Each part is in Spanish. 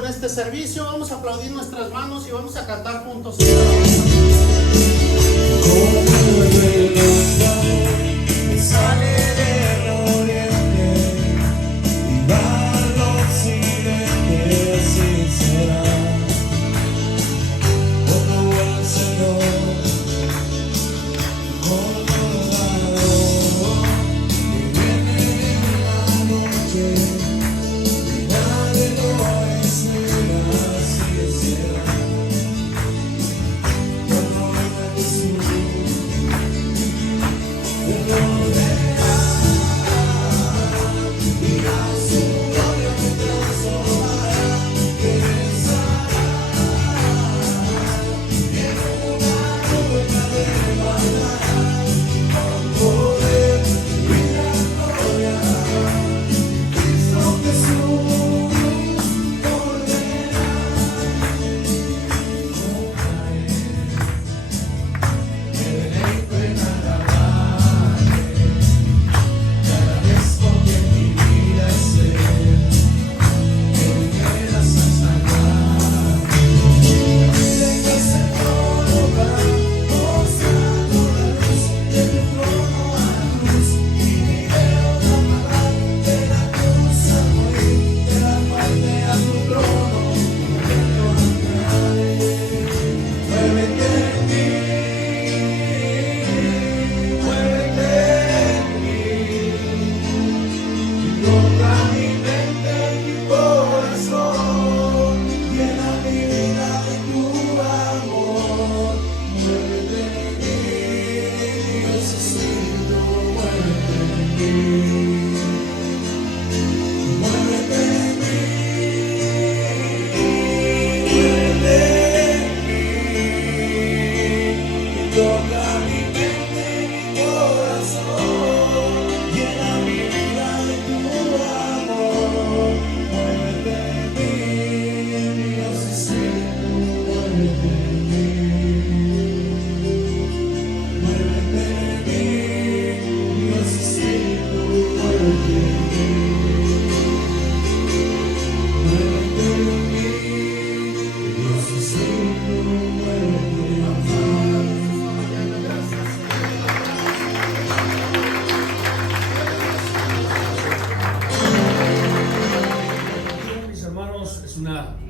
con este servicio. Vamos a aplaudir nuestras manos y vamos a cantar juntos. Sale del oriente y va al occidente, así será. Como el Señor, como el varón que viene en la noche y nadie lo espera, así será. Cuando venga Jesús,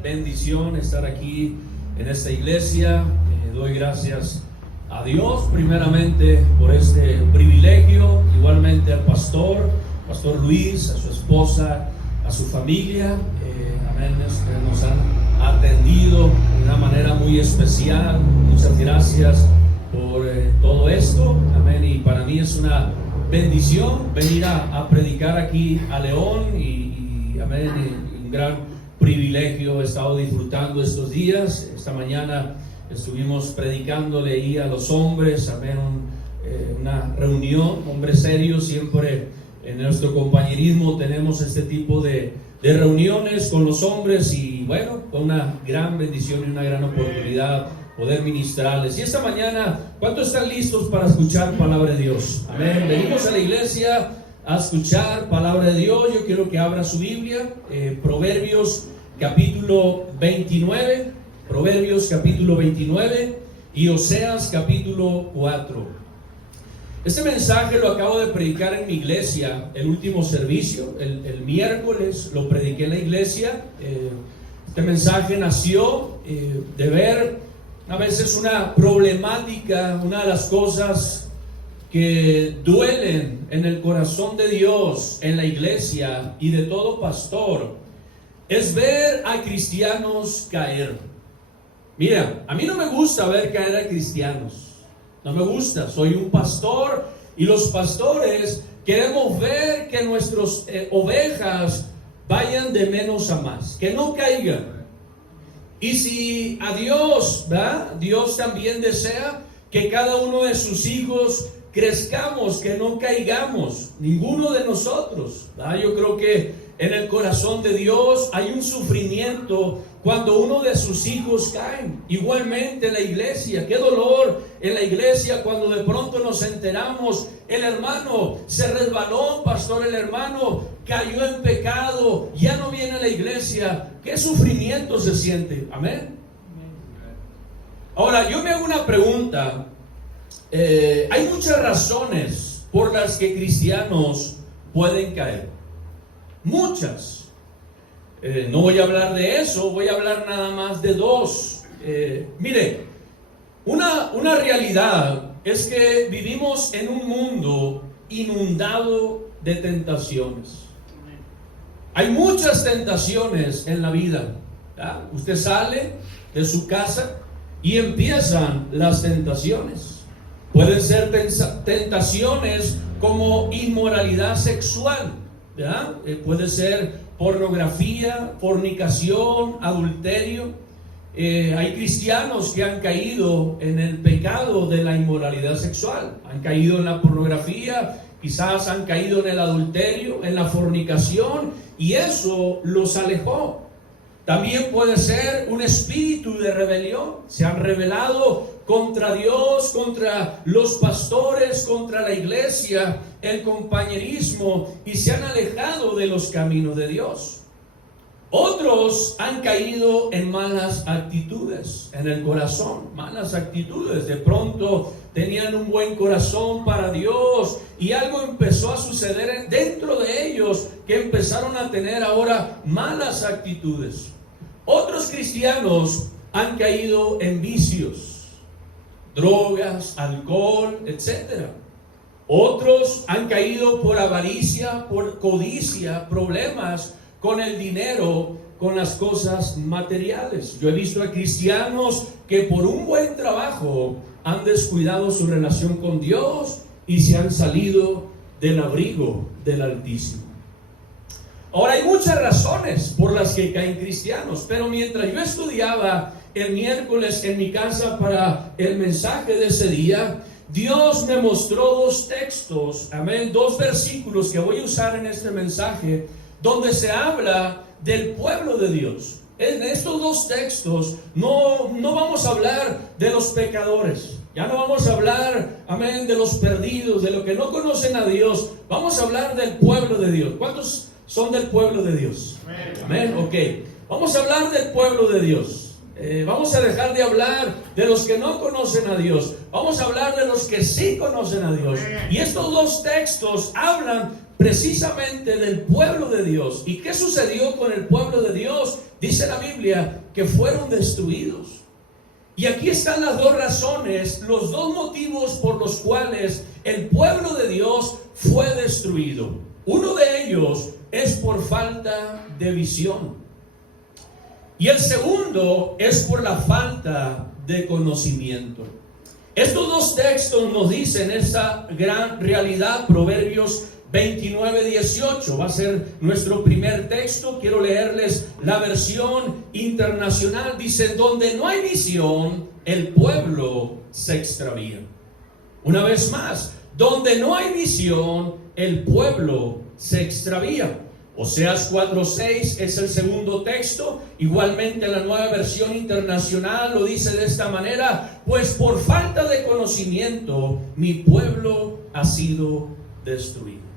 bendición estar aquí en esta iglesia. Doy gracias a Dios primeramente por este privilegio, igualmente al pastor Luis, a su esposa, a su familia, amén, que nos han atendido de una manera muy especial. Muchas gracias por todo esto, amén, y para mí es una bendición venir a predicar aquí a León y amén, y un gran privilegio. He estado disfrutando estos días. Esta mañana estuvimos predicándole ahí a los hombres, amén, una reunión, hombres serios. Siempre en nuestro compañerismo tenemos este tipo de reuniones con los hombres y bueno, fue una gran bendición y una gran oportunidad poder ministrarles. Y esta mañana, ¿cuántos están listos para escuchar palabra de Dios? Amén. Venimos a la iglesia a escuchar palabra de Dios. Yo quiero que abra su Biblia, Proverbios capítulo 29, Proverbios capítulo 29 y Oseas capítulo 4. Este mensaje lo acabo de predicar en mi iglesia, el último servicio, el miércoles lo prediqué en la iglesia. Este mensaje nació de ver a veces una problemática, una de las cosas que duelen en el corazón de Dios, en la iglesia y de todo pastor, es ver a cristianos caer. Mira, a mí no me gusta ver caer a cristianos. No me gusta, soy un pastor y los pastores queremos ver que nuestras ovejas vayan de menos a más, que no caigan. Y si a Dios, ¿verdad? Dios también desea que cada uno de sus hijos crezcamos, que no caigamos, ninguno de nosotros, ¿verdad? Yo creo que en el corazón de Dios hay un sufrimiento cuando uno de sus hijos cae. Igualmente en la iglesia, qué dolor en la iglesia cuando de pronto nos enteramos, el hermano se resbaló, pastor, el hermano cayó en pecado, ya no viene a la iglesia. Qué sufrimiento se siente. Amén. Ahora, yo me hago una pregunta. Hay muchas razones por las que cristianos pueden caer. Muchas. No voy a hablar de eso, voy a hablar nada más de dos. Mire, una realidad es que vivimos en un mundo inundado de tentaciones. Hay muchas tentaciones en la vida, ¿verdad? Usted sale de su casa y empiezan las tentaciones. Pueden ser tentaciones como inmoralidad sexual, ¿verdad? Puede ser pornografía, fornicación, adulterio. Hay cristianos que han caído en el pecado de la inmoralidad sexual, han caído en la pornografía, quizás han caído en el adulterio, en la fornicación, y eso los alejó. También puede ser un espíritu de rebelión. Se han rebelado contra Dios, contra los pastores, contra la iglesia, el compañerismo, y se han alejado de los caminos de Dios. Otros han caído en malas actitudes en el corazón, malas actitudes. De pronto tenían un buen corazón para Dios y algo empezó a suceder dentro de ellos que empezaron a tener ahora malas actitudes. Otros cristianos han caído en vicios, drogas, alcohol, etc. Otros han caído por avaricia, por codicia, problemas con el dinero, con las cosas materiales. Yo he visto a cristianos que por un buen trabajo han descuidado su relación con Dios y se han salido del abrigo del Altísimo. Ahora, hay muchas razones por las que caen cristianos, pero mientras yo estudiaba el miércoles en mi casa para el mensaje de ese día, Dios me mostró dos textos, amén, dos versículos que voy a usar en este mensaje, donde se habla del pueblo de Dios. En estos dos textos no vamos a hablar de los pecadores, ya no vamos a hablar, amén, de los perdidos, de los que no conocen a Dios. Vamos a hablar del pueblo de Dios. ¿Cuántos son del pueblo de Dios? Amén, ok. Vamos a hablar del pueblo de Dios. Vamos a dejar de hablar de los que no conocen a Dios. Vamos a hablar de los que sí conocen a Dios. Y estos dos textos hablan precisamente del pueblo de Dios. ¿Y qué sucedió con el pueblo de Dios? Dice la Biblia que fueron destruidos. Y aquí están las dos razones, los dos motivos por los cuales el pueblo de Dios fue destruido. Uno de ellos es por falta de visión. Y el segundo es por la falta de conocimiento. Estos dos textos nos dicen esa gran realidad. Proverbios 29:18 va a ser nuestro primer texto. Quiero leerles la versión internacional. Dice: donde no hay visión, el pueblo se extravía. Una vez más, donde no hay visión, el pueblo se extravía. Oseas 4:6 es el segundo texto. Igualmente la Nueva Versión Internacional lo dice de esta manera: pues por falta de conocimiento mi pueblo ha sido destruido.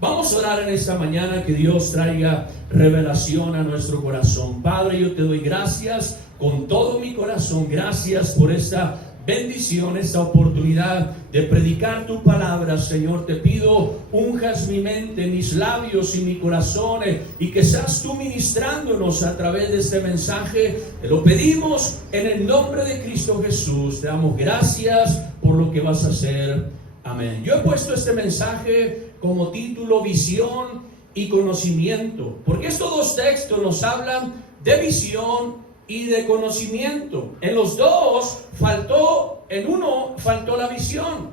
Vamos a orar en esta mañana, que Dios traiga revelación a nuestro corazón. Padre, yo te doy gracias con todo mi corazón. Gracias por esta bendición, esta oportunidad de predicar tu palabra. Señor, te pido, unjas mi mente, mis labios y mi corazón, y que seas tú ministrándonos a través de este mensaje. Te lo pedimos en el nombre de Cristo Jesús. Te damos gracias por lo que vas a hacer. Amén. Yo he puesto este mensaje como título: visión y conocimiento, porque estos dos textos nos hablan de visión y de conocimiento. En los dos faltó, en uno faltó la visión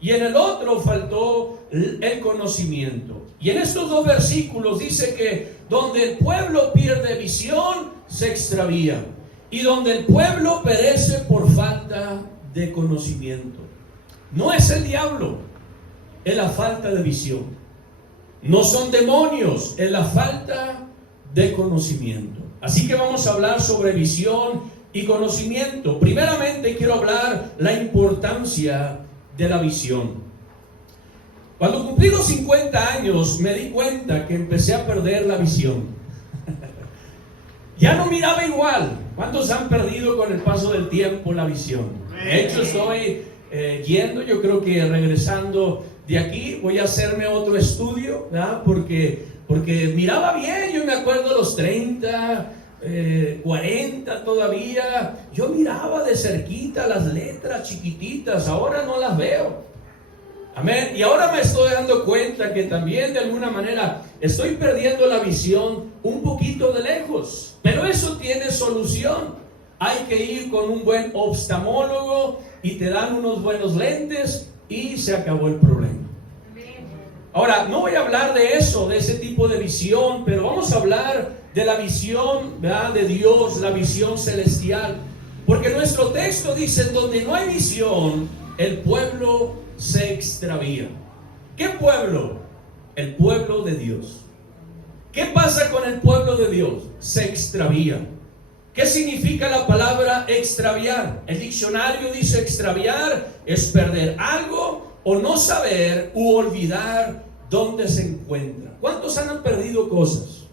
y en el otro faltó el conocimiento. Y en estos dos versículos dice que donde el pueblo pierde visión, se extravía, y donde el pueblo perece por falta de conocimiento. No es el diablo, es la falta de visión. No son demonios, es la falta de conocimiento. Así que vamos a hablar sobre visión y conocimiento. Primeramente quiero hablar la importancia de la visión. Cuando cumplí los 50 años me di cuenta que empecé a perder la visión. Ya no miraba igual. ¿Cuántos han perdido con el paso del tiempo la visión? De hecho estoy yo creo que regresando de aquí voy a hacerme otro estudio, ¿verdad? Porque miraba bien. Yo me acuerdo de los 30, 40 todavía, yo miraba de cerquita las letras chiquititas, ahora no las veo. Amén. Y ahora me estoy dando cuenta que también de alguna manera estoy perdiendo la visión un poquito de lejos, pero eso tiene solución. Hay que ir con un buen oftalmólogo y te dan unos buenos lentes y se acabó el problema. Ahora, no voy a hablar de eso, de ese tipo de visión, pero vamos a hablar de la visión, ¿verdad?, de Dios, la visión celestial. Porque nuestro texto dice, donde no hay visión, el pueblo se extravía. ¿Qué pueblo? El pueblo de Dios. ¿Qué pasa con el pueblo de Dios? Se extravía. ¿Qué significa la palabra extraviar? El diccionario dice extraviar es perder algo o no saber u olvidar dónde se encuentra. ¿Cuántos han perdido cosas?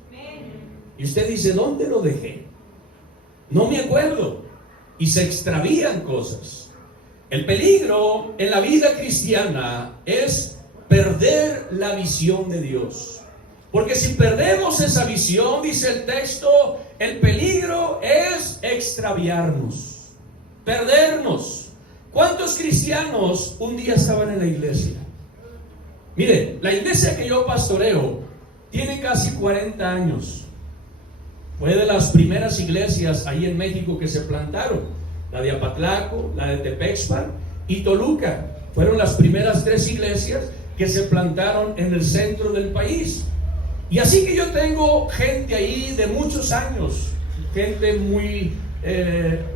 Y usted dice, ¿dónde lo dejé? No me acuerdo. Y se extravían cosas. El peligro en la vida cristiana es perder la visión de Dios. Porque si perdemos esa visión, dice el texto, el peligro es extraviarnos, perdernos. ¿Cuántos cristianos un día estaban en la iglesia? Mire, la iglesia que yo pastoreo tiene casi 40 años. Fue de las primeras iglesias ahí en México que se plantaron. La de Apatlaco, la de Tepexpan y Toluca. Fueron las primeras 3 iglesias que se plantaron en el centro del país. Y así que yo tengo gente ahí de muchos años, gente muy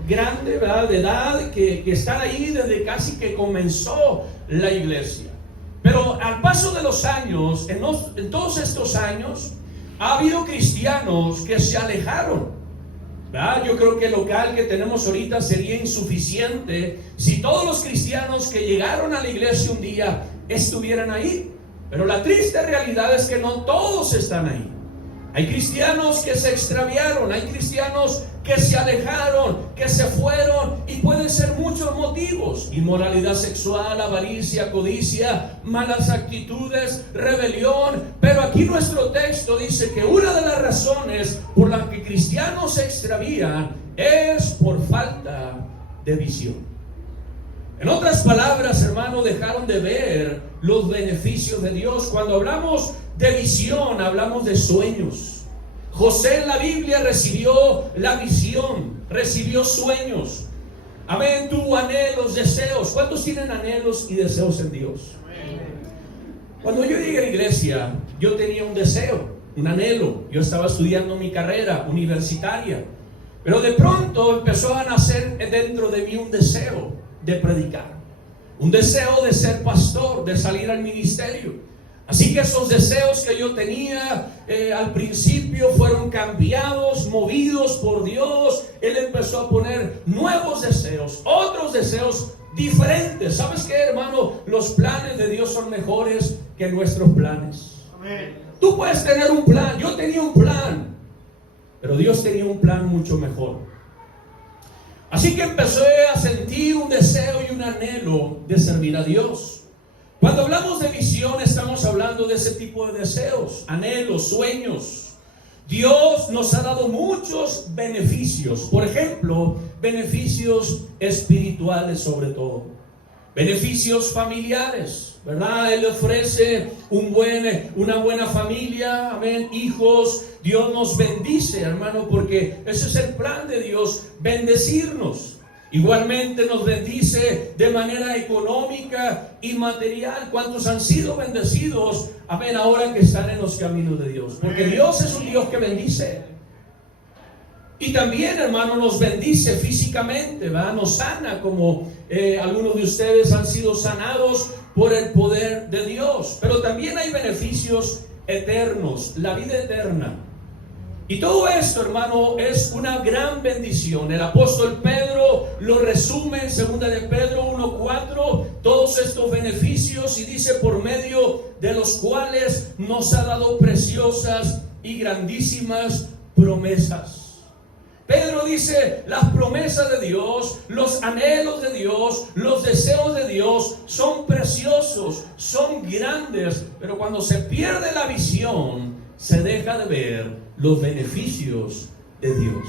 grande, ¿verdad?, de edad, que están ahí desde casi que comenzó la iglesia. Pero al paso de los años, en todos estos años, ha habido cristianos que se alejaron, ¿verdad? Yo creo que el local que tenemos ahorita sería insuficiente si todos los cristianos que llegaron a la iglesia un día estuvieran ahí. Pero la triste realidad es que no todos están ahí. Hay cristianos que se extraviaron, hay cristianos que se alejaron, que se fueron, y pueden ser muchos motivos: inmoralidad sexual, avaricia, codicia, malas actitudes, rebelión. Pero aquí nuestro texto dice que una de las razones por las que cristianos se extravían es por falta de visión. En otras palabras, hermano, dejaron de ver los beneficios de Dios. Cuando hablamos de visión, hablamos de sueños. José en la Biblia recibió la visión, recibió sueños. Amén, tuvo anhelos, deseos. ¿Cuántos tienen anhelos y deseos en Dios? Cuando yo llegué a la iglesia, yo tenía un deseo, un anhelo. Yo estaba estudiando mi carrera universitaria. Pero de pronto empezó a nacer dentro de mí un deseo de predicar, un deseo de ser pastor, de salir al ministerio. Así que esos deseos que yo tenía al principio fueron cambiados, movidos por Dios. Él empezó a poner nuevos deseos, otros deseos diferentes. ¿Sabes qué, hermano? Los planes de Dios son mejores que nuestros planes. Amén. Tú puedes tener un plan, yo tenía un plan, pero Dios tenía un plan mucho mejor. Así que empecé a sentir un deseo y un anhelo de servir a Dios. Cuando hablamos de visión, estamos hablando de ese tipo de deseos, anhelos, sueños. Dios nos ha dado muchos beneficios. Por ejemplo, beneficios espirituales sobre todo. Beneficios familiares, ¿verdad? Él ofrece una buena familia, amén, hijos. Dios nos bendice, hermano, porque ese es el plan de Dios, bendecirnos. Igualmente nos bendice de manera económica y material. ¿Cuántos han sido bendecidos, amén, ahora que están en los caminos de Dios? Porque Dios es un Dios que bendice. Y también, hermano, nos bendice físicamente, ¿verdad? Nos sana, como algunos de ustedes han sido sanados por el poder de Dios. Pero también hay beneficios eternos, la vida eterna. Y todo esto, hermano, es una gran bendición. El apóstol Pedro lo resume en 2 de Pedro 1:4, todos estos beneficios, y dice: por medio de los cuales nos ha dado preciosas y grandísimas promesas. Pedro dice: las promesas de Dios, los anhelos de Dios, los deseos de Dios son preciosos, son grandes, pero cuando se pierde la visión, se deja de ver los beneficios de Dios.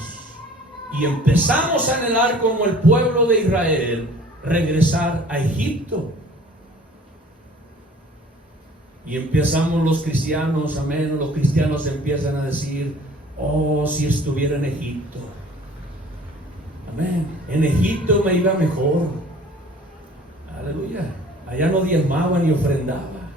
Y empezamos a anhelar, como el pueblo de Israel, regresar a Egipto. Y empezamos los cristianos, amén, los cristianos empiezan a decir: oh, si estuviera en Egipto, amén, en Egipto me iba mejor, aleluya, allá no diezmaba ni ofrendaba,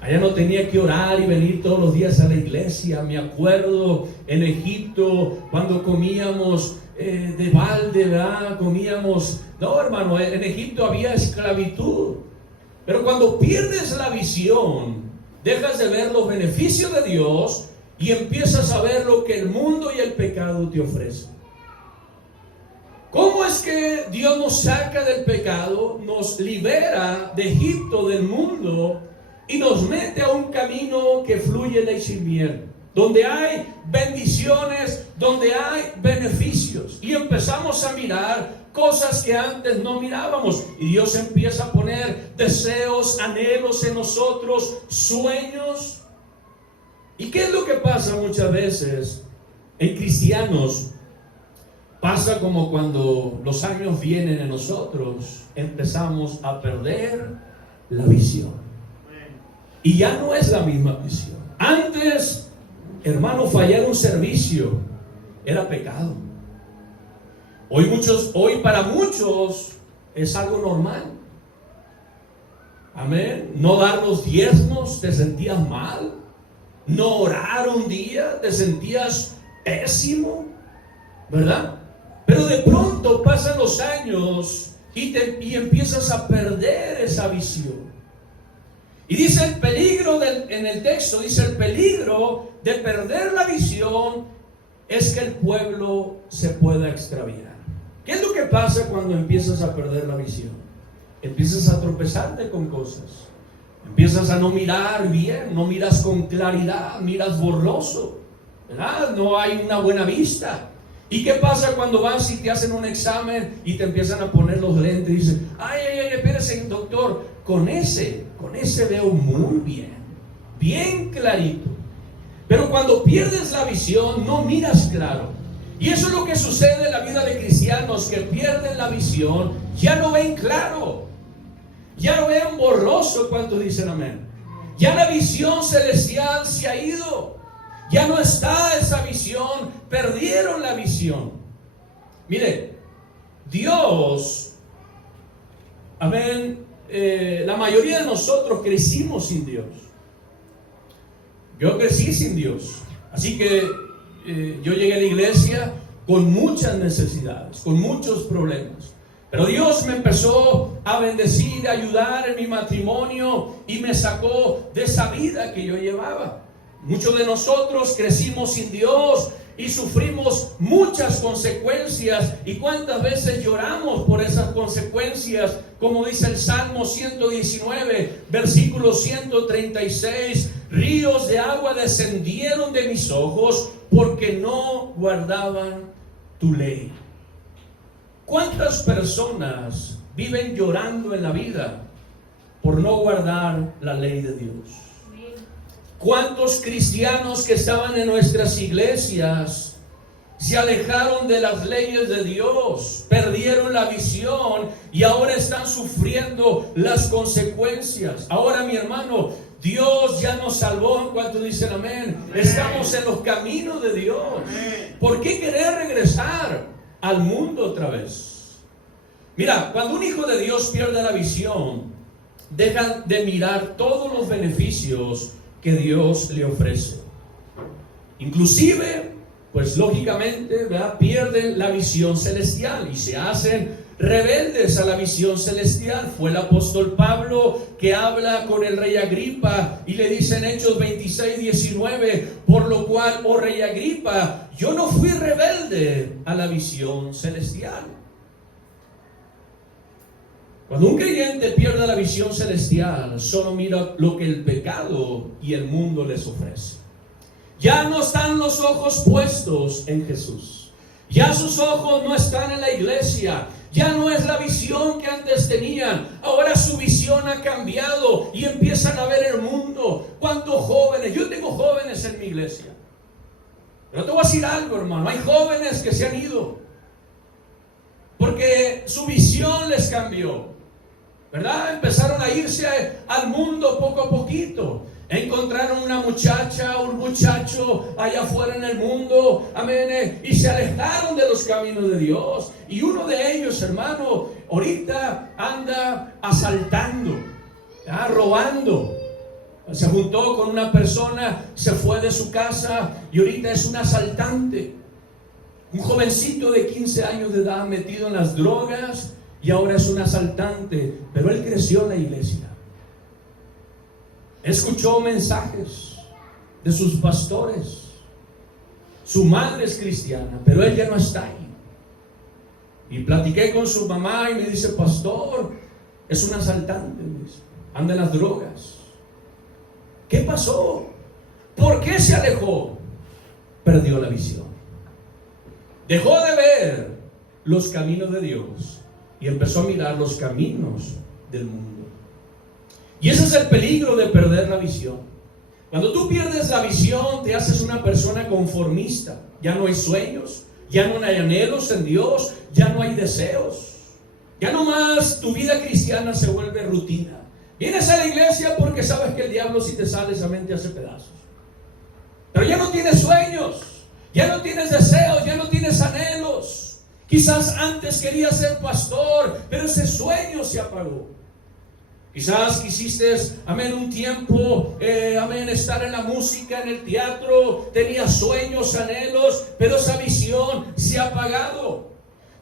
allá no tenía que orar y venir todos los días a la iglesia. Me acuerdo en Egipto cuando comíamos de balde, ¿verdad? Comíamos, no, hermano, en Egipto había esclavitud. Pero cuando pierdes la visión, dejas de ver los beneficios de Dios y empiezas a ver lo que el mundo y el pecado te ofrecen. ¿Cómo es que Dios nos saca del pecado, nos libera de Egipto, del mundo, y nos mete a un camino que fluye leche y miel, donde hay bendiciones, donde hay beneficios? Y empezamos a mirar cosas que antes no mirábamos, y Dios empieza a poner deseos, anhelos en nosotros, sueños. ¿Y qué es lo que pasa muchas veces en cristianos? Pasa como cuando los años vienen en nosotros, empezamos a perder la visión. Y ya no es la misma visión. Antes, hermano, fallar un servicio era pecado. Hoy para muchos es algo normal. Amén. No dar los diezmos, te sentías mal. No orar un día, te sentías pésimo, ¿verdad? Pero de pronto pasan los años y empiezas a perder esa visión. Y dice el peligro en el texto, dice: el peligro de perder la visión es que el pueblo se pueda extraviar. ¿Qué es lo que pasa cuando empiezas a perder la visión? Empiezas a tropezarte con cosas. Empiezas a no mirar bien, no miras con claridad, miras borroso, ¿verdad? No hay una buena vista. ¿Y qué pasa cuando vas y te hacen un examen y te empiezan a poner los lentes y dicen: ay, espérese, doctor, con ese veo muy bien, bien clarito? Pero cuando pierdes la visión, no miras claro. Y eso es lo que sucede en la vida de cristianos, que pierden la visión, ya no ven claro, ya no ven borroso. ¿Cuántos dicen amén? Ya la visión celestial se ha ido, ya no está esa visión, perdieron la visión. Mire, Dios, amén, la mayoría de nosotros crecimos sin Dios. Yo crecí sin Dios, así que yo llegué a la iglesia con muchas necesidades, con muchos problemas. Pero Dios me empezó a bendecir, a ayudar en mi matrimonio y me sacó de esa vida que yo llevaba. Muchos de nosotros crecimos sin Dios y sufrimos muchas consecuencias. ¿Y cuántas veces lloramos por esas consecuencias? Como dice el Salmo 119, versículo 136: ríos de agua descendieron de mis ojos porque no guardaban tu ley. ¿Cuántas personas viven llorando en la vida por no guardar la ley de Dios? ¿Cuántos cristianos que estaban en nuestras iglesias se alejaron de las leyes de Dios, perdieron la visión y ahora están sufriendo las consecuencias? Ahora, mi hermano, Dios ya nos salvó. ¿Cuántos dicen amén? Estamos en los caminos de Dios. ¿Por qué querer regresar al mundo otra vez? Mira, cuando un hijo de Dios pierde la visión, deja de mirar todos los beneficios que Dios le ofrece. Inclusive pues lógicamente, ¿verdad?, pierden la visión celestial y se hacen rebeldes a la visión celestial. Fue el apóstol Pablo que habla con el rey Agripa y le dice en Hechos 26:19, por lo cual, oh rey Agripa, yo no fui rebelde a la visión celestial. Cuando un creyente pierde la visión celestial, solo mira lo que el pecado y el mundo les ofrece. Ya no están los ojos puestos en Jesús. Ya sus ojos no están en la iglesia. Ya no es la visión que antes tenían. Ahora su visión ha cambiado y empiezan a ver el mundo. ¿Cuántos jóvenes? Yo tengo jóvenes en mi iglesia. Pero te voy a decir algo, hermano. Hay jóvenes que se han ido porque su visión les cambió, ¿verdad? Empezaron a irse al mundo poco a poquito. Encontraron una muchacha, un muchacho allá afuera en el mundo, amén, y se alejaron de los caminos de Dios. Y uno de ellos, hermano, ahorita anda asaltando, robando. Se juntó con una persona, se fue de su casa y ahorita es un asaltante. Un jovencito de 15 años de edad metido en las drogas y ahora es un asaltante, pero él creció en la iglesia. Escuchó mensajes de sus pastores. Su madre es cristiana, pero él ya no está ahí. Y platiqué con su mamá y me dice, pastor, es un asaltante, anda en las drogas. ¿Qué pasó? ¿Por qué se alejó? Perdió la visión. Dejó de ver los caminos de Dios y empezó a mirar los caminos del mundo. Y ese es el peligro de perder la visión. Cuando tú pierdes la visión, te haces una persona conformista. Ya no hay sueños, ya no hay anhelos en Dios, ya no hay deseos. Ya no más tu vida cristiana se vuelve rutina. Vienes a la iglesia porque sabes que el diablo, si te sale, esa mente hace pedazos. Pero ya no tienes sueños, ya no tienes deseos, ya no tienes anhelos. Quizás antes querías ser pastor, pero ese sueño se apagó. Quizás quisiste, amén, un tiempo, amén, estar en la música, en el teatro, tenías sueños, anhelos, pero esa visión se ha apagado.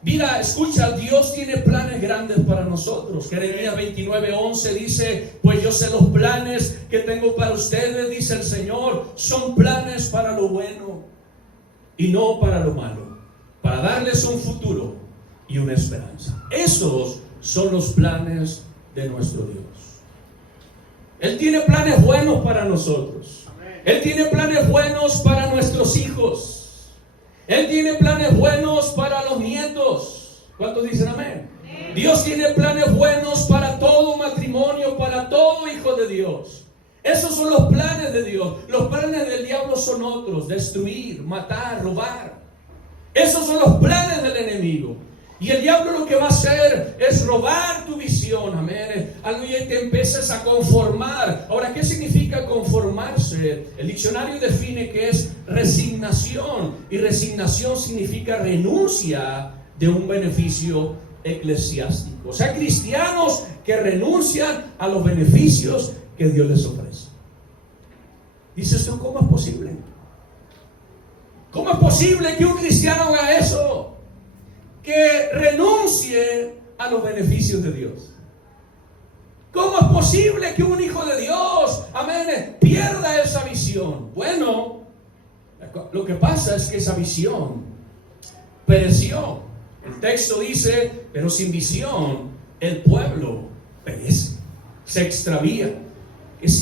Mira, escucha, Dios tiene planes grandes para nosotros. Jeremías 29:11 dice, pues yo sé los planes que tengo para ustedes, dice el Señor, son planes para lo bueno y no para lo malo, para darles un futuro y una esperanza. Esos son los planes de nuestro Dios. Él tiene planes buenos para nosotros. Él tiene planes buenos para nuestros hijos. Él tiene planes buenos para los nietos. ¿Cuántos dicen amén? Dios tiene planes buenos para todo matrimonio, para todo hijo de Dios. Esos son los planes de Dios. Los planes del diablo son otros: destruir, matar, robar. Esos son los planes del enemigo. Y el diablo lo que va a hacer es robar tu visión, amén. Aleluya, y te empiezas a conformar. Ahora, ¿qué significa conformarse? El diccionario define que es resignación. Y resignación significa renuncia de un beneficio eclesiástico. O sea, cristianos que renuncian a los beneficios que Dios les ofrece. Dices tú, ¿cómo es posible? ¿Cómo es posible que un cristiano haga eso? Que renuncie a los beneficios de Dios. ¿Cómo es posible que un hijo de Dios, amén, pierda esa visión? Bueno, lo que pasa es que esa visión pereció. El texto dice, pero sin visión el pueblo perece, se extravía.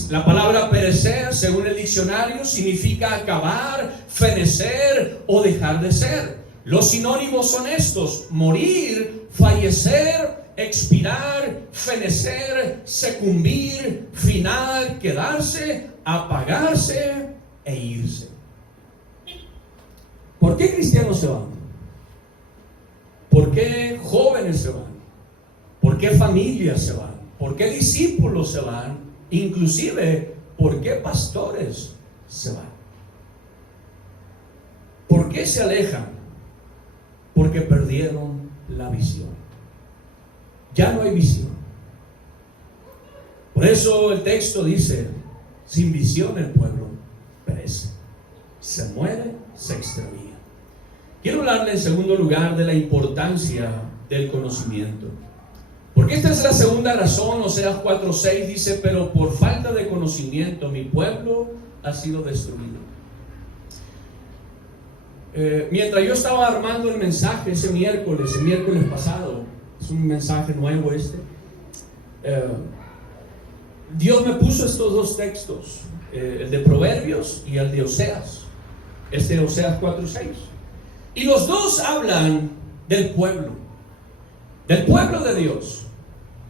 La palabra perecer, según el diccionario, significa acabar, fenecer o dejar de ser. Los sinónimos son estos: morir, fallecer, expirar, fenecer, sucumbir, final, quedarse, apagarse e irse. ¿Por qué cristianos se van? ¿Por qué jóvenes se van? ¿Por qué familias se van? ¿Por qué discípulos se van? Inclusive, ¿por qué pastores se van? ¿Por qué se alejan? Porque perdieron la visión. Ya no hay visión. Por eso el texto dice, sin visión el pueblo perece, se muere, se extravía. Quiero hablarle en segundo lugar de la importancia del conocimiento. Porque esta es la segunda razón. Oseas 4:6 dice: pero por falta de conocimiento mi pueblo ha sido destruido. Mientras yo estaba armando el mensaje el miércoles pasado, es un mensaje nuevo Dios me puso estos dos textos, el de Proverbios y el de Oseas, Oseas 4:6. Y los dos hablan del pueblo de Dios.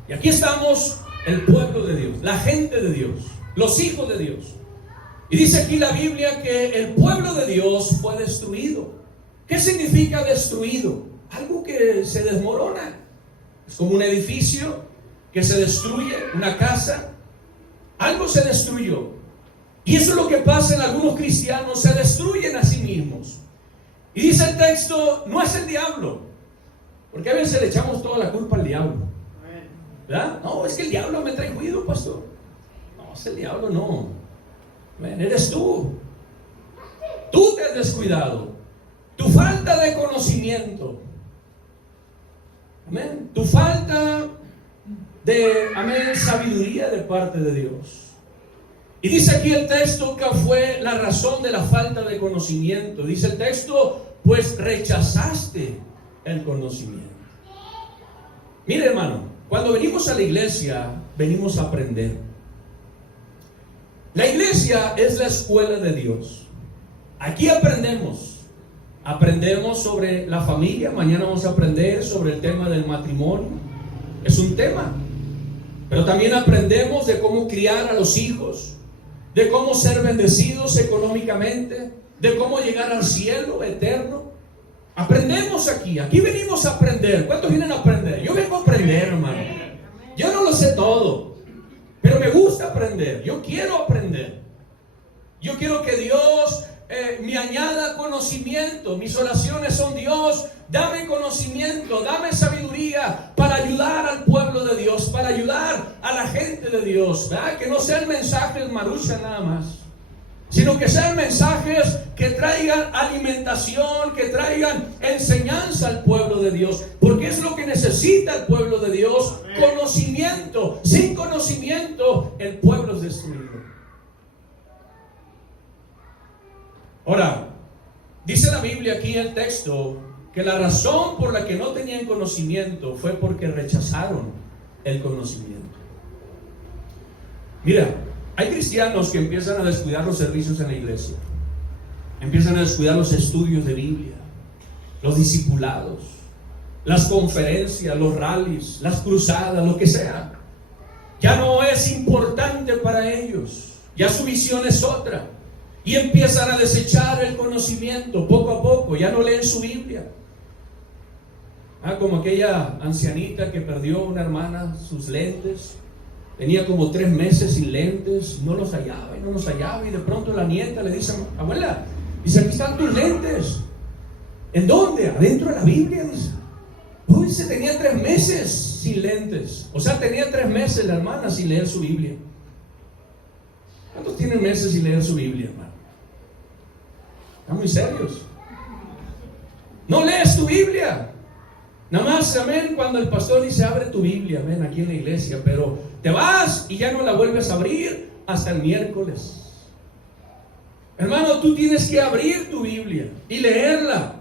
Y aquí estamos, el pueblo de Dios, la gente de Dios, los hijos de Dios. Y dice aquí la Biblia que el pueblo de Dios fue destruido. ¿Qué significa destruido? Algo que se desmorona. Es como un edificio que se destruye, una casa. Algo se destruyó. Y eso es lo que pasa en algunos cristianos, se destruyen a sí mismos. Y dice el texto, no es el diablo. Porque a veces le echamos toda la culpa al diablo. ¿Verdad? No, es que el diablo me trae ruido, pastor. No, es el diablo, no. Eres tú. Tú te has descuidado. Tu falta de conocimiento. Amén. Tu falta de, sabiduría de parte de Dios. Y dice aquí el texto que fue la razón de la falta de conocimiento. Dice el texto, pues rechazaste el conocimiento. Mire, hermano, cuando venimos a la iglesia, venimos a aprender. La iglesia es la escuela de Dios. Aquí aprendemos sobre la familia. Mañana vamos a aprender sobre el tema del matrimonio. Es un tema. Pero también aprendemos de cómo criar a los hijos, de cómo ser bendecidos económicamente, de cómo llegar al cielo eterno. Aprendemos aquí venimos a aprender. ¿Cuántos vienen a aprender? Yo vengo a aprender, hermano. Yo no lo sé todo, pero me gusta aprender. Yo quiero aprender. Yo quiero que Dios me añada conocimiento. Mis oraciones son: Dios, dame conocimiento, dame sabiduría para ayudar al pueblo de Dios, para ayudar a la gente de Dios, ¿verdad? Que no sean mensajes marucha nada más, sino que sean mensajes que traigan alimentación, que traigan enseñanza al pueblo de Dios, porque es lo que necesita el pueblo de Dios: conocimiento. Sin conocimiento el pueblo es destruido. Ahora, dice la Biblia aquí en el texto que la razón por la que no tenían conocimiento fue porque rechazaron el conocimiento. Mira, hay cristianos que empiezan a descuidar los servicios en la iglesia, empiezan a descuidar los estudios de Biblia, los discipulados, las conferencias, los rallies, las cruzadas, lo que sea. Ya no es importante para ellos, ya su visión es otra. Y empiezan a desechar el conocimiento poco a poco, ya no leen su Biblia. Como aquella ancianita que perdió una hermana sus lentes. Tenía como 3 meses sin lentes, no los hallaba y no los hallaba. Y de pronto la nieta le dice: abuela, dice, aquí están tus lentes. ¿En dónde? Adentro de la Biblia, dice. Uy, se tenía 3 meses sin lentes. O sea, tenía 3 meses la hermana sin leer su Biblia. ¿Cuántos tienen meses sin leer su Biblia, hermano? Están muy serios. No lees tu Biblia. Nada más, amén, cuando el pastor dice: abre tu Biblia, amén, aquí en la iglesia. Pero te vas y ya no la vuelves a abrir hasta el miércoles. Hermano, tú tienes que abrir tu Biblia y leerla.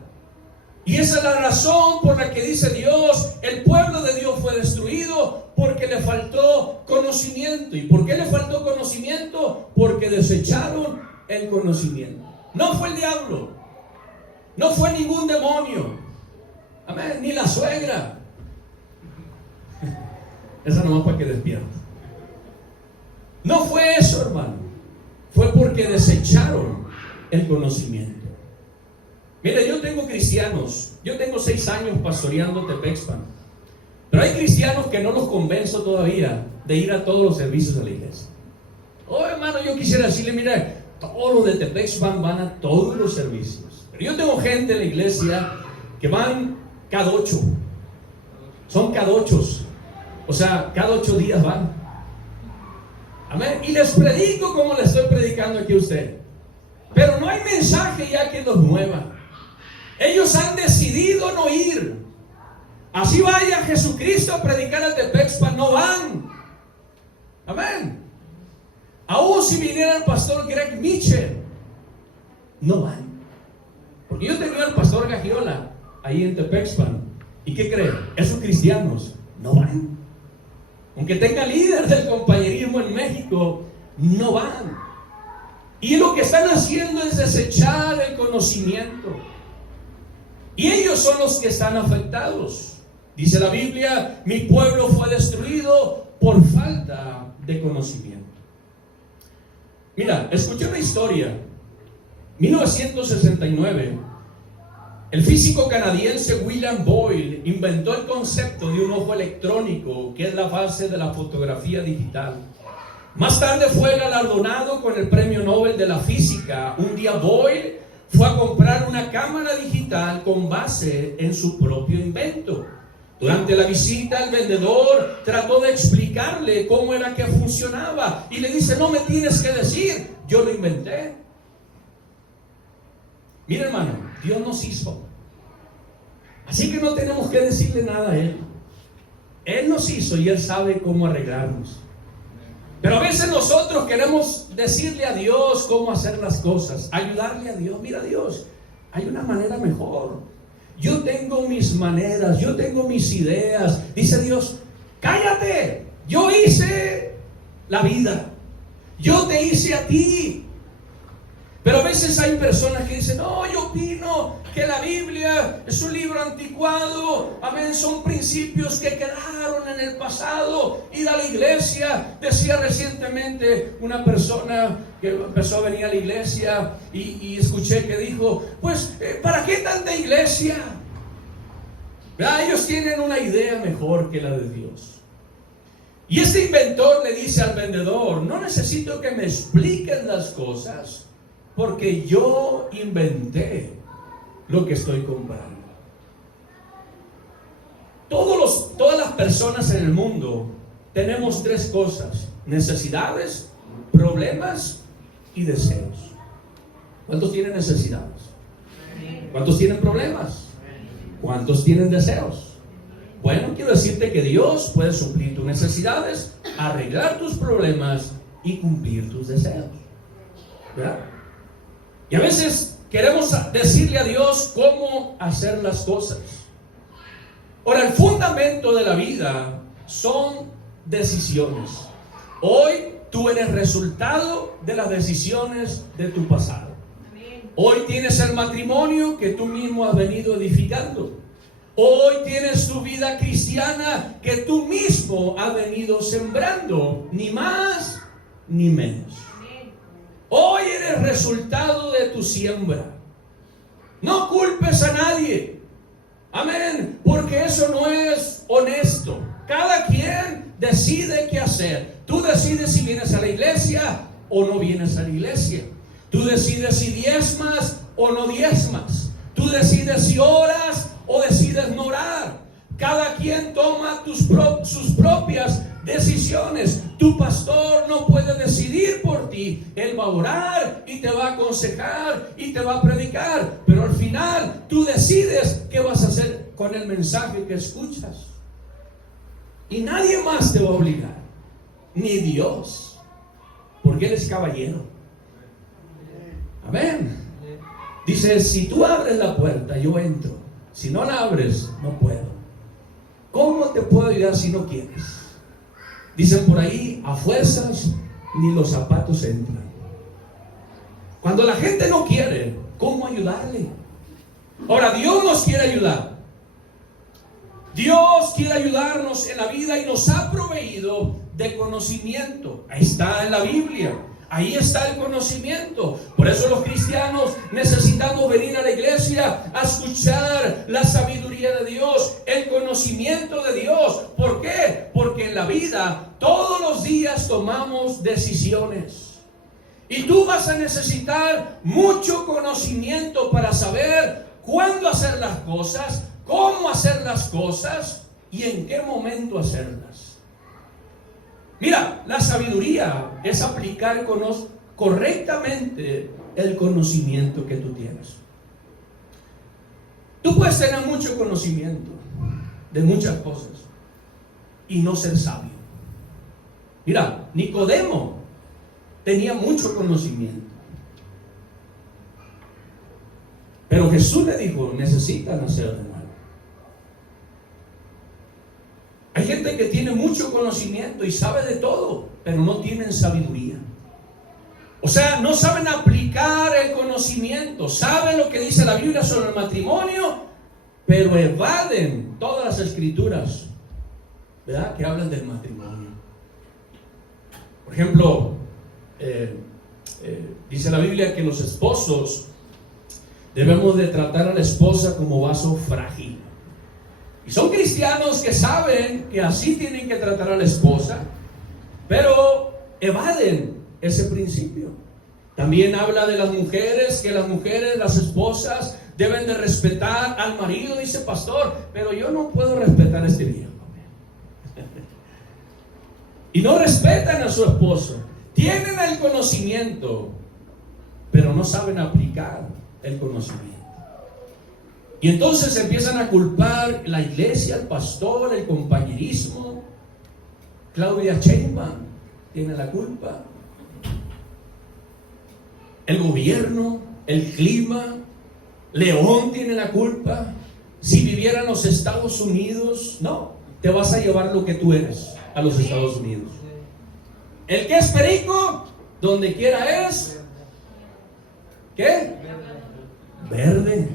Y esa es la razón por la que dice Dios: el pueblo de Dios fue destruido porque le faltó conocimiento. ¿Y por qué le faltó conocimiento? Porque desecharon el conocimiento. No fue el diablo, no fue ningún demonio, amén, ni la suegra. Esa nomás para que despierte. No fue eso, hermano. Fue porque desecharon el conocimiento. Mire, yo tengo cristianos. Yo tengo 6 años pastoreando Tepexpan. Pero hay cristianos que no los convenzo todavía de ir a todos los servicios de la iglesia. Oh, hermano, yo quisiera decirle: mira, todos los de Tepexpan van a todos los servicios. Pero yo tengo gente en la iglesia que van cada 8. Son cada 8. O sea, cada 8 días van. Amén. Y les predico como les estoy predicando aquí a usted. Pero no hay mensaje ya que los mueva. Ellos han decidido no ir. Así vaya Jesucristo a predicar al Tepexpan, no van. Amén. Aún si viniera el pastor Greg Mitchell, no van. Porque yo tenía al pastor Gagiola ahí en Tepexpan. ¿Y qué creen? Esos cristianos no van. Aunque tenga líder del compañerismo en México, no van. Y lo que están haciendo es desechar el conocimiento. Y ellos son los que están afectados. Dice la Biblia, mi pueblo fue destruido por falta de conocimiento. Mira, escuché una historia. 1969, el físico canadiense William Boyle inventó el concepto de un ojo electrónico, que es la base de la fotografía digital. Más tarde fue galardonado con el Premio Nobel de la Física. Un día Boyle fue a comprar una cámara digital con base en su propio invento. Durante la visita, el vendedor trató de explicarle cómo era que funcionaba y le dice, no me tienes que decir, yo lo inventé. Mira, hermano, Dios nos hizo. Así que no tenemos que decirle nada a Él. Él nos hizo y Él sabe cómo arreglarnos. Pero a veces nosotros queremos decirle a Dios cómo hacer las cosas, ayudarle a Dios. Mira, Dios, hay una manera mejor. Yo tengo mis maneras, yo tengo mis ideas. Dice Dios, cállate, yo hice la vida, yo te hice a ti. Pero a veces hay personas que dicen, no, yo opino que la Biblia es un libro anticuado, amén, son principios que quedaron en el pasado. Ir a la iglesia, decía recientemente una persona que empezó a venir a la iglesia y escuché que dijo, pues, ¿para qué tanta iglesia? Ellos tienen una idea mejor que la de Dios. Y este inventor le dice al vendedor, no necesito que me expliques las cosas, porque yo inventé lo que estoy comprando. Todas las personas en el mundo tenemos tres cosas: necesidades, problemas y deseos. ¿Cuántos tienen necesidades? ¿Cuántos tienen problemas? ¿Cuántos tienen deseos? Bueno, quiero decirte que Dios puede suplir tus necesidades, arreglar tus problemas y cumplir tus deseos. ¿Verdad? Y a veces queremos decirle a Dios cómo hacer las cosas. Ahora, el fundamento de la vida son decisiones. Hoy tú eres resultado de las decisiones de tu pasado. Hoy tienes el matrimonio que tú mismo has venido edificando. Hoy tienes tu vida cristiana que tú mismo has venido sembrando, ni más ni menos. Hoy eres resultado de tu siembra. No culpes a nadie. Amén. Porque eso no es honesto. Cada quien decide qué hacer. Tú decides si vienes a la iglesia o no vienes a la iglesia. Tú decides si diezmas o no diezmas. Tú decides si oras o decides no orar. Cada quien toma sus propias decisiones. Tu pastor no puede decidir por ti. Él va a orar y te va a aconsejar y te va a predicar, pero al final tú decides qué vas a hacer con el mensaje que escuchas. Y nadie más te va a obligar, ni Dios, porque Él es caballero. Amén. Dice, si tú abres la puerta, yo entro. Si no la abres, no puedo. ¿Cómo te puedo ayudar si no quieres? Dicen por ahí, a fuerzas ni los zapatos entran. Cuando la gente no quiere, ¿cómo ayudarle? Ahora, Dios nos quiere ayudar. Dios quiere ayudarnos en la vida y nos ha proveído de conocimiento. Ahí está en la Biblia. Ahí está el conocimiento. Por eso los cristianos necesitamos venir a la iglesia a escuchar la sabiduría de Dios, el conocimiento de Dios. ¿Por qué? Porque en la vida todos los días tomamos decisiones. Y tú vas a necesitar mucho conocimiento para saber cuándo hacer las cosas, cómo hacer las cosas y en qué momento hacerlas. Mira, la sabiduría es aplicar correctamente el conocimiento que tú tienes. Tú puedes tener mucho conocimiento de muchas cosas y no ser sabio. Mira, Nicodemo tenía mucho conocimiento, pero Jesús le dijo: necesitan nacer de nuevo. Hay gente que tiene mucho conocimiento y sabe de todo, pero no tienen sabiduría. O sea, no saben aplicar el conocimiento. Saben lo que dice la Biblia sobre el matrimonio, pero evaden todas las escrituras, ¿verdad?, que hablan del matrimonio. Por ejemplo, dice la Biblia que los esposos debemos de tratar a la esposa como vaso frágil. Y son cristianos que saben que así tienen que tratar a la esposa, pero evaden ese principio. También habla de las mujeres, que las mujeres, las esposas, deben de respetar al marido. Dice: pastor, pero yo no puedo respetar a este viejo. Y no respetan a su esposo. Tienen el conocimiento, pero no saben aplicar el conocimiento. Y entonces empiezan a culpar la iglesia, el pastor, el compañerismo. Claudia Sheinbaum tiene la culpa, el gobierno, el clima. León tiene la culpa. Si viviera en los Estados Unidos, no, te vas a llevar lo que tú eres a los Estados Unidos. El que es perico, donde quiera es, ¿qué? Verde.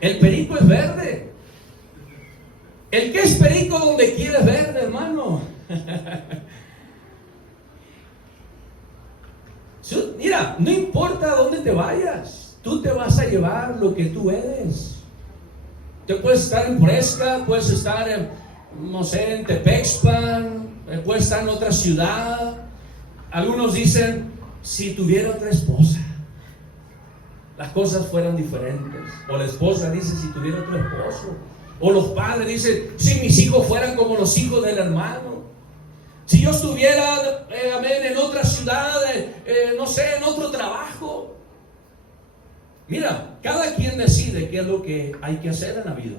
El perico es verde. El que es perico donde quiera es verde, hermano. Mira, no importa a dónde te vayas, tú te vas a llevar lo que tú eres. Te puedes estar en Fresca, puedes estar en, no sé, en Tepexpan, puedes estar en otra ciudad. Algunos dicen: si tuviera otra esposa, las cosas fueran diferentes. O la esposa dice: si tuviera otro esposo. O los padres dicen: si mis hijos fueran como los hijos del hermano. Si yo estuviera, amén, en otra ciudad, no sé, en otro trabajo. Mira, cada quien decide qué es lo que hay que hacer en la vida.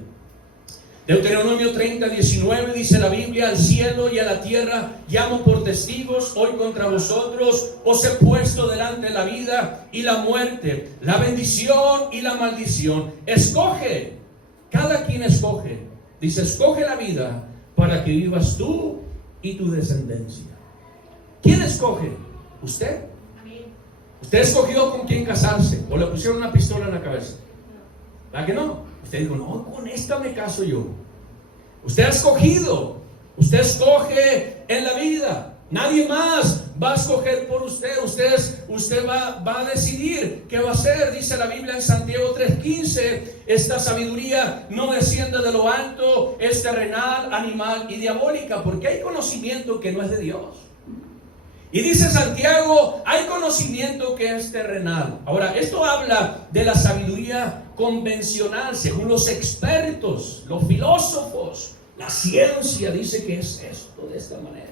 Deuteronomio 30:19 dice la Biblia: al cielo y a la tierra llamo por testigos hoy contra vosotros, os he puesto delante la vida y la muerte, la bendición y la maldición. Escoge, cada quien escoge. Dice: escoge la vida para que vivas tú y tu descendencia. ¿Quién escoge? ¿Usted? ¿Usted escogió con quién casarse? ¿O le pusieron una pistola en la cabeza? ¿Verdad que no? Usted dijo: no, con esta me caso yo. Usted ha escogido. Usted escoge en la vida. Nadie más va a escoger por usted. Usted va a decidir qué va a hacer. Dice la Biblia en Santiago 3:15: esta sabiduría no desciende de lo alto, es terrenal, animal y diabólica. Porque hay conocimiento que no es de Dios. Y dice Santiago: hay conocimiento que es terrenal. Ahora, esto habla de la sabiduría convencional, según los expertos, los filósofos. La ciencia dice que es esto de esta manera.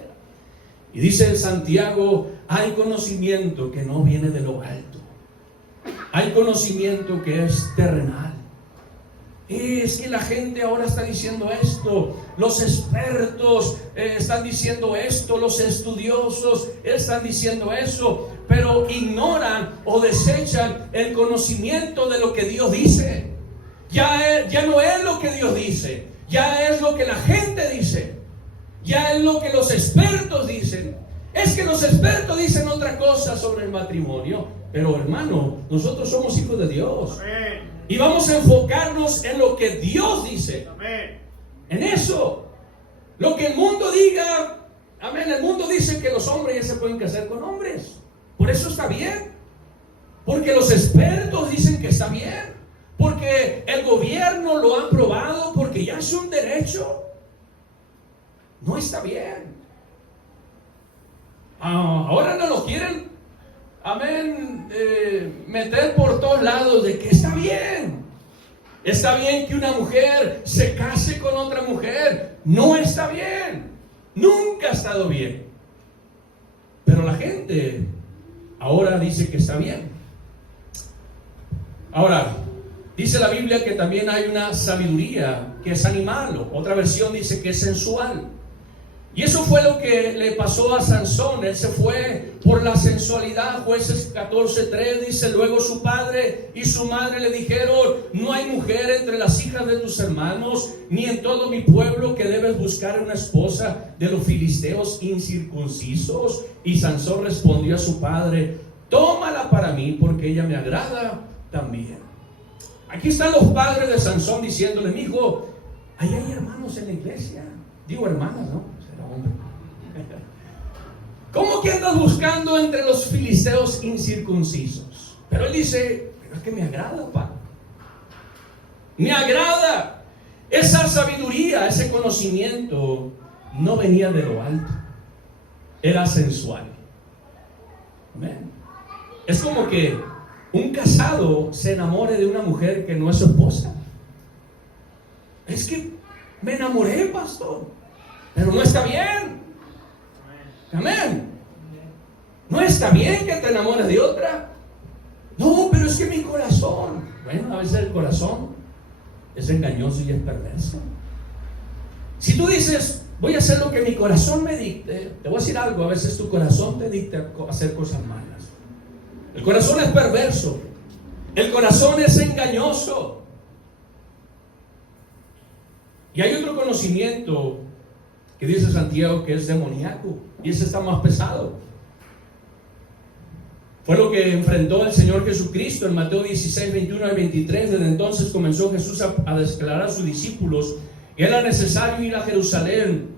Y dice Santiago: hay conocimiento que no viene de lo alto. Hay conocimiento que es terrenal. Es que la gente ahora está diciendo esto, los expertos están diciendo esto, los estudiosos están diciendo eso, pero ignoran o desechan el conocimiento de lo que Dios dice. Ya no es lo que Dios dice, ya es lo que la gente dice, ya es lo que los expertos dicen. Es que los expertos dicen otra cosa sobre el matrimonio, pero hermano, nosotros somos hijos de Dios. Amén. Y vamos a enfocarnos en lo que Dios dice. Amén. En eso. Lo que el mundo diga. Amén. El mundo dice que los hombres ya se pueden casar con hombres. Por eso está bien. Porque los expertos dicen que está bien. Porque el gobierno lo ha aprobado. Porque ya es un derecho. No está bien. Ahora no lo quieren, amén, meter por todos lados de que está bien. Está bien que una mujer se case con otra mujer. No está bien. Nunca ha estado bien. Pero la gente ahora dice que está bien. Ahora, Dice la Biblia que también hay una sabiduría que es animal, otra versión dice que es sensual. Y eso fue lo que le pasó a Sansón. Él se fue por la sensualidad. Jueces 14:3 dice: luego su padre y su madre le dijeron: no hay mujer entre las hijas de tus hermanos, ni en todo mi pueblo, que debes buscar una esposa de los filisteos incircuncisos. Y Sansón respondió a su padre: tómala para mí, porque ella me agrada también. Aquí están los padres de Sansón diciéndole: mi hijo, ahí hay hermanos en la iglesia. Digo hermanas, ¿no? ¿Cómo que andas buscando entre los filisteos incircuncisos? Pero él dice: pero es que me agrada, papá. Me agrada. Esa sabiduría, ese conocimiento no venía de lo alto, era sensual. Amén. Es como que un casado se enamore de una mujer que no es su esposa. Es que me enamoré, pastor, pero no está bien. Amén. No está bien que te enamores de otra. No, pero es que mi corazón. Bueno, a veces el corazón es engañoso y es perverso. Si tú dices: voy a hacer lo que mi corazón me dicte, te voy a decir algo: a veces tu corazón te dicta hacer cosas malas. El corazón es perverso. El corazón es engañoso. Y hay otro conocimiento que dice Santiago que es demoníaco, y ese está más pesado. Fue lo que enfrentó el Señor Jesucristo en Mateo 16, 21 al 23. Desde entonces comenzó Jesús a declarar a sus discípulos que era necesario ir a Jerusalén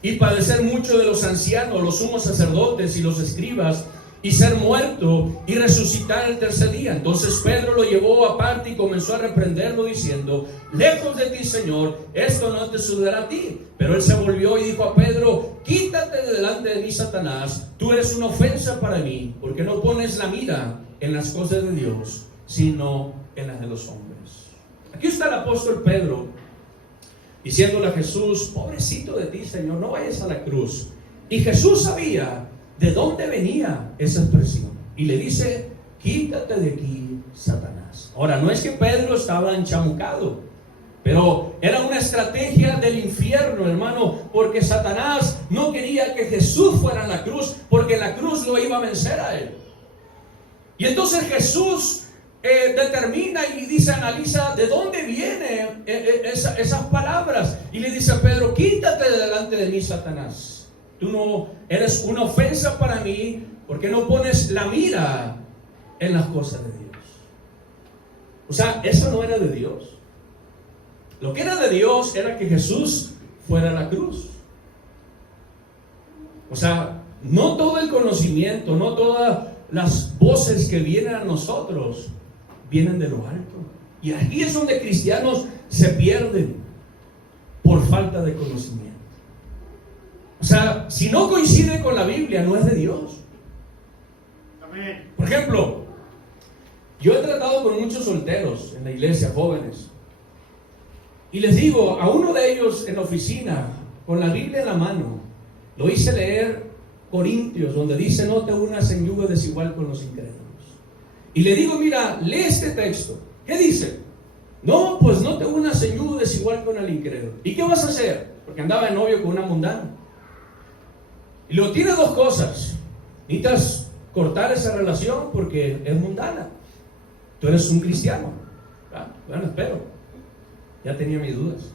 y padecer mucho de los ancianos, los sumos sacerdotes y los escribas, y ser muerto y resucitar el tercer día. Entonces Pedro lo llevó aparte y comenzó a reprenderlo diciendo: lejos de ti, Señor, esto no te sucederá a ti. Pero él se volvió y dijo a Pedro: quítate de delante de mí, Satanás, tú eres una ofensa para mí, porque no pones la mira en las cosas de Dios, sino en las de los hombres. Aquí está el apóstol Pedro diciéndole a Jesús: pobrecito de ti, Señor, no vayas a la cruz. Y Jesús sabía de dónde venía esa expresión, y le dice: quítate de aquí, Satanás. Ahora, no es que Pedro estaba enchamucado, pero era una estrategia del infierno, hermano, porque Satanás no quería que Jesús fuera a la cruz, porque la cruz lo iba a vencer a él. Y entonces Jesús determina y dice, analiza de dónde vienen esas palabras, y le dice a Pedro: quítate de delante de mí, Satanás. Tú no eres una ofensa para mí, porque no pones la mira en las cosas de Dios. O sea, eso no era de Dios. Lo que era de Dios era que Jesús fuera a la cruz. O sea, no todo el conocimiento, no todas las voces que vienen a nosotros vienen de lo alto. Y aquí es donde cristianos se pierden por falta de conocimiento. O sea, si no coincide con la Biblia, no es de Dios. Amén. Por ejemplo, yo he tratado con muchos solteros en la iglesia, jóvenes, y les digo, a uno de ellos en la oficina, con la Biblia en la mano, lo hice leer Corintios, donde dice: no te unas en yugo desigual con los incrédulos. Y le digo: mira, lee este texto. ¿Qué dice? No, pues no te unas en yugo desigual con el incrédulo. ¿Y qué vas a hacer? Porque andaba de novio con una mundana. Y luego tiene dos cosas: necesitas cortar esa relación porque es mundana. Tú eres un cristiano. ¿Ah? Bueno, espero. Ya tenía mis dudas.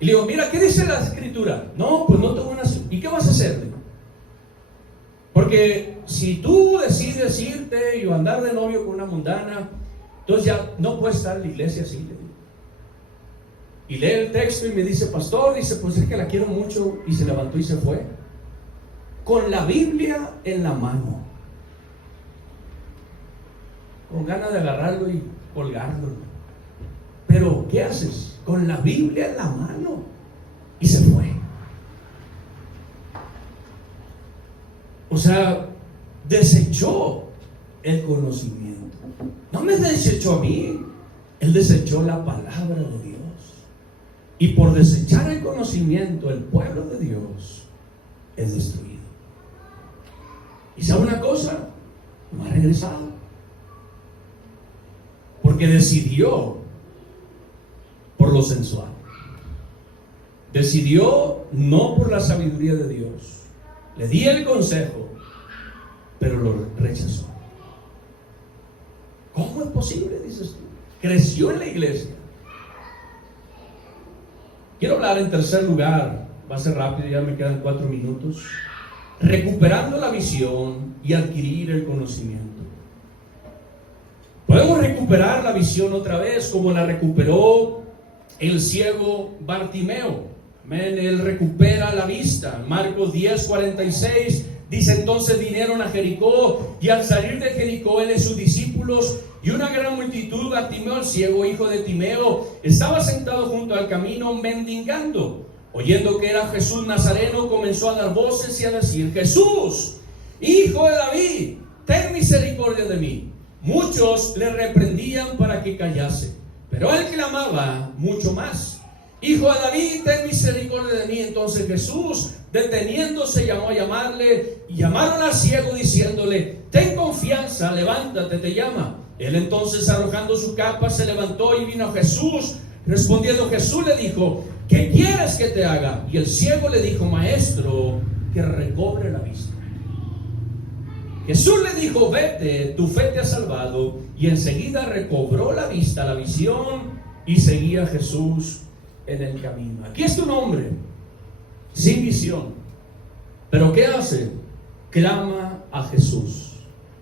Y le digo: mira, ¿qué dice la escritura? No, pues no te unas. ¿Y qué vas a hacer? Porque si tú decides irte y andar de novio con una mundana, entonces ya no puedes estar en la iglesia así. Y lee el texto y me dice: pastor, dice, pues es que la quiero mucho. Y se levantó y se fue con la Biblia en la mano, con ganas de agarrarlo y colgarlo. Pero ¿qué haces? Con la Biblia en la mano. Y se fue. O sea, desechó el conocimiento. No me desechó a mí, él desechó la palabra de Dios. Y por desechar el conocimiento, el pueblo de Dios es destruido. ¿Y sabe una cosa? No ha regresado. ¿Por porque decidió por lo sensual. Decidió no por la sabiduría de Dios. Le di el consejo, pero lo rechazó. ¿Cómo es posible, dices tú? Creció en la iglesia. Quiero hablar en tercer lugar, va a ser rápido, ya me quedan 4 minutos. Recuperando la visión y adquirir el conocimiento. Podemos recuperar la visión otra vez como la recuperó el ciego Bartimeo. Amén, él recupera la vista. Marcos 10:46 dice: entonces vinieron a Jericó, y al salir de Jericó él y sus discípulos y una gran multitud, Bartimeo el ciego, hijo de Timeo, estaba sentado junto al camino mendigando. Oyendo que era Jesús Nazareno, comenzó a dar voces y a decir: Jesús, hijo de David, ten misericordia de mí. Muchos le reprendían para que callase, pero él clamaba mucho más: Hijo de David, ten misericordia de mí. Entonces Jesús, deteniéndose, llamó a llamarle, y llamaron al ciego diciéndole: ten confianza, levántate, te llama. Él entonces, arrojando su capa, se levantó y vino a Jesús. Respondiendo Jesús le dijo: ¿qué quieres que te haga? Y el ciego le dijo: maestro, que recobre la vista. Jesús le dijo: vete, tu fe te ha salvado. Y enseguida recobró la vista, la visión, y seguía a Jesús en el camino. Aquí está un hombre sin visión, pero ¿qué hace? Clama a Jesús,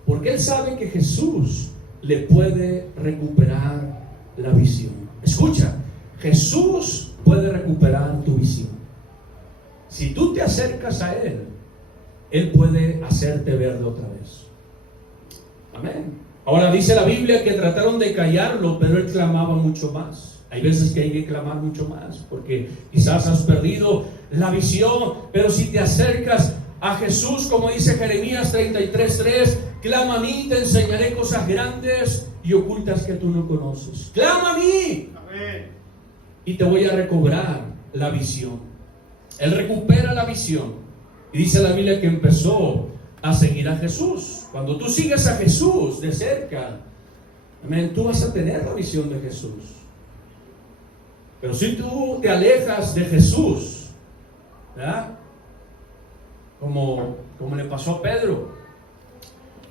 porque él sabe que Jesús le puede recuperar la visión. Escucha, Jesús puede recuperar tu visión. Si tú te acercas a Él, Él puede hacerte verlo otra vez. Amén. Ahora dice la Biblia que trataron de callarlo, pero Él clamaba mucho más. Hay veces que hay que clamar mucho más, porque quizás has perdido la visión, pero si te acercas a Jesús, como dice Jeremías 33:3, clama a mí, te enseñaré cosas grandes y ocultas que tú no conoces. Clama a mí. Amén. Y te voy a recobrar la visión. Él recupera la visión. Y dice la Biblia que empezó a seguir a Jesús. Cuando tú sigues a Jesús de cerca, amén, tú vas a tener la visión de Jesús. Pero si tú te alejas de Jesús, ¿verdad? Como le pasó a Pedro.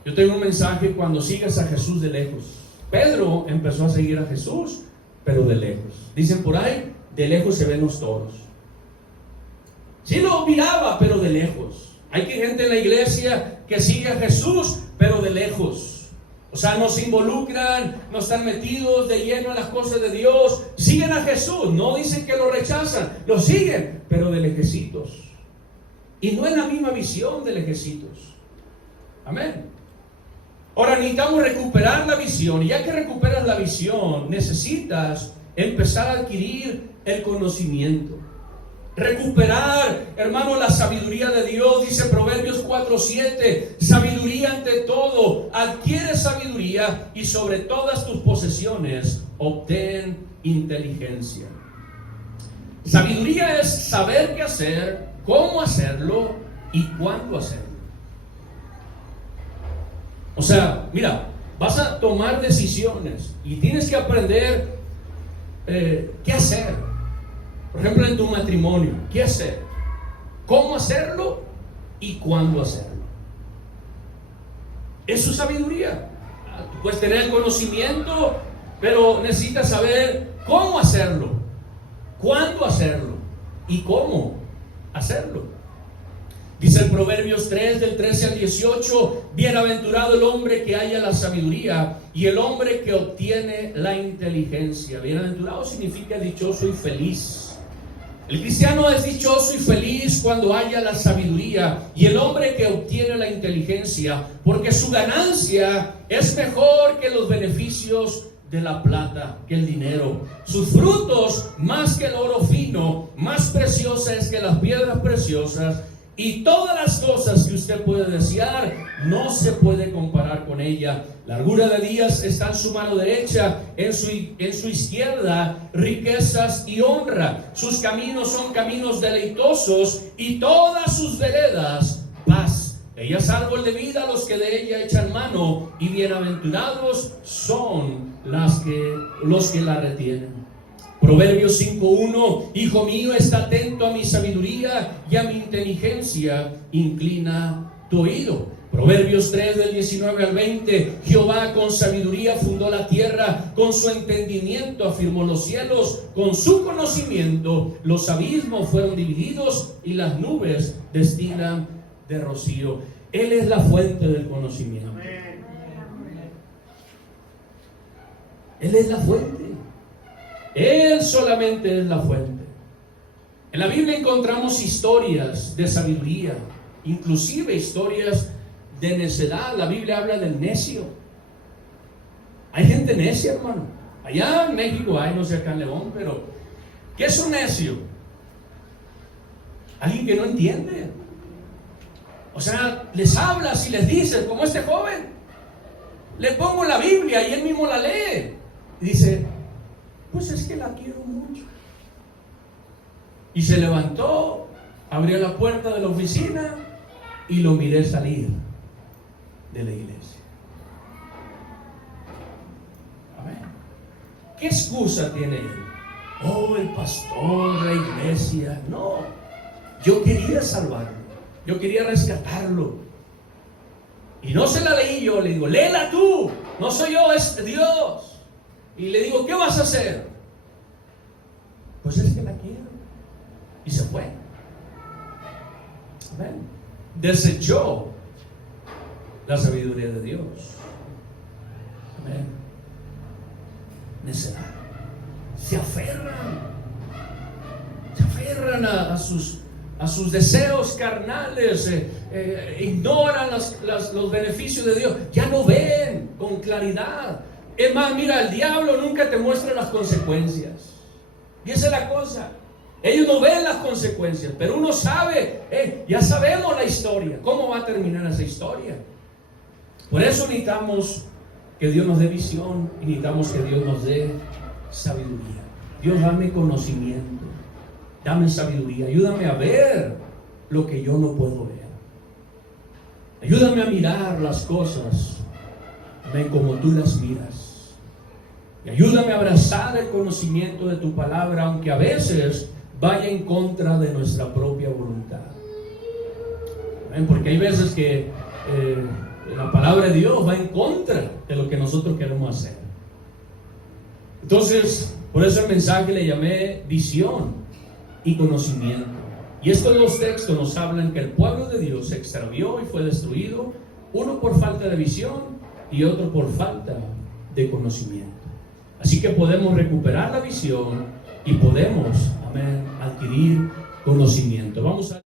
Yo tengo un mensaje: cuando sigas a Jesús de lejos. Pedro empezó a seguir a Jesús, pero de lejos. Dicen por ahí, de lejos se ven los toros. Sí lo miraba, pero de lejos. Hay gente en la iglesia que sigue a Jesús, pero de lejos. O sea, no se involucran, no están metidos de lleno en las cosas de Dios. Siguen a Jesús, no dicen que lo rechazan, lo siguen, pero de lejecitos. Y no es la misma visión de lejecitos. Amén. Ahora necesitamos recuperar la visión. Y ya que recuperas la visión, necesitas empezar a adquirir el conocimiento. Recuperar, hermano, la sabiduría de Dios. Dice Proverbios 4:7, sabiduría ante todo, adquiere sabiduría, y sobre todas tus posesiones obtén inteligencia. Sabiduría es saber qué hacer, cómo hacerlo y cuándo hacerlo. O sea, mira, vas a tomar decisiones y tienes que aprender qué hacer. Por ejemplo, en tu matrimonio, ¿qué hacer? ¿Cómo hacerlo? ¿Y cuándo hacerlo? Eso es sabiduría. Tú puedes tener el conocimiento, pero necesitas saber cómo hacerlo, cuándo hacerlo y cómo hacerlo. Dice el Proverbios 3, del 13 al 18, bienaventurado el hombre que halla la sabiduría y el hombre que obtiene la inteligencia. Bienaventurado significa dichoso y feliz. El cristiano es dichoso y feliz cuando haya la sabiduría y el hombre que obtiene la inteligencia, porque su ganancia es mejor que los beneficios de la plata, que el dinero. Sus frutos más que el oro fino, más preciosa es que las piedras preciosas. Y todas las cosas que usted puede desear, no se puede comparar con ella. Largura de días está en su mano derecha, en su izquierda riquezas y honra. Sus caminos son caminos deleitosos y todas sus veredas paz Ella es árbol de vida a los que de ella echan mano, y bienaventurados son los que la retienen. Proverbios 5:1: Hijo mío, está atento a mi sabiduría y a mi inteligencia, inclina tu oído. Proverbios 3 del 19 al 20: Jehová con sabiduría fundó la tierra, con su entendimiento afirmó los cielos, con su conocimiento los abismos fueron divididos y las nubes destilan de rocío. Él es la fuente del conocimiento. Él es la fuente. Él solamente es la fuente. En la Biblia encontramos historias de sabiduría, inclusive historias de necedad. La Biblia habla del necio. Hay gente necia, hermano. Allá en México hay, no sé acá en León, pero ¿qué es un necio? Alguien que no entiende. O sea, les hablas y les dices, como este joven, le pongo la Biblia y él mismo la lee. Y dice, pues es que la quiero mucho. Y se levantó, abrió la puerta de la oficina y lo miré salir de la iglesia. Amén. ¿Qué excusa tiene él? Oh, el pastor, la iglesia. No, yo quería salvarlo, yo quería rescatarlo. Y no se la leí yo, le digo, léela tú, no soy yo, es Dios. Y le digo, ¿qué vas a hacer? Pues es que la quiero. Y se fue. Amén. Desechó la sabiduría de Dios. Amén. Necedad. Se aferran a sus deseos carnales, ignoran los beneficios de Dios, ya no ven con claridad. Es más, mira, el diablo nunca te muestra las consecuencias. Y esa es la cosa. Ellos no ven las consecuencias, pero uno sabe, ya sabemos la historia, cómo va a terminar esa historia. Por eso necesitamos que Dios nos dé visión y necesitamos que Dios nos dé sabiduría. Dios, dame conocimiento, dame sabiduría, ayúdame a ver lo que yo no puedo ver. Ayúdame a mirar las cosas, amén, como tú las miras. Y ayúdame a abrazar el conocimiento de tu palabra, aunque a veces vaya en contra de nuestra propia voluntad. Amén, porque hay veces que la palabra de Dios va en contra de lo que nosotros queremos hacer. Entonces, por eso el mensaje le llamé visión y conocimiento. Y estos dos textos nos hablan que el pueblo de Dios se extravió y fue destruido, uno por falta de visión y otro por falta de conocimiento. Así que podemos recuperar la visión y podemos, amén, adquirir conocimiento. Vamos a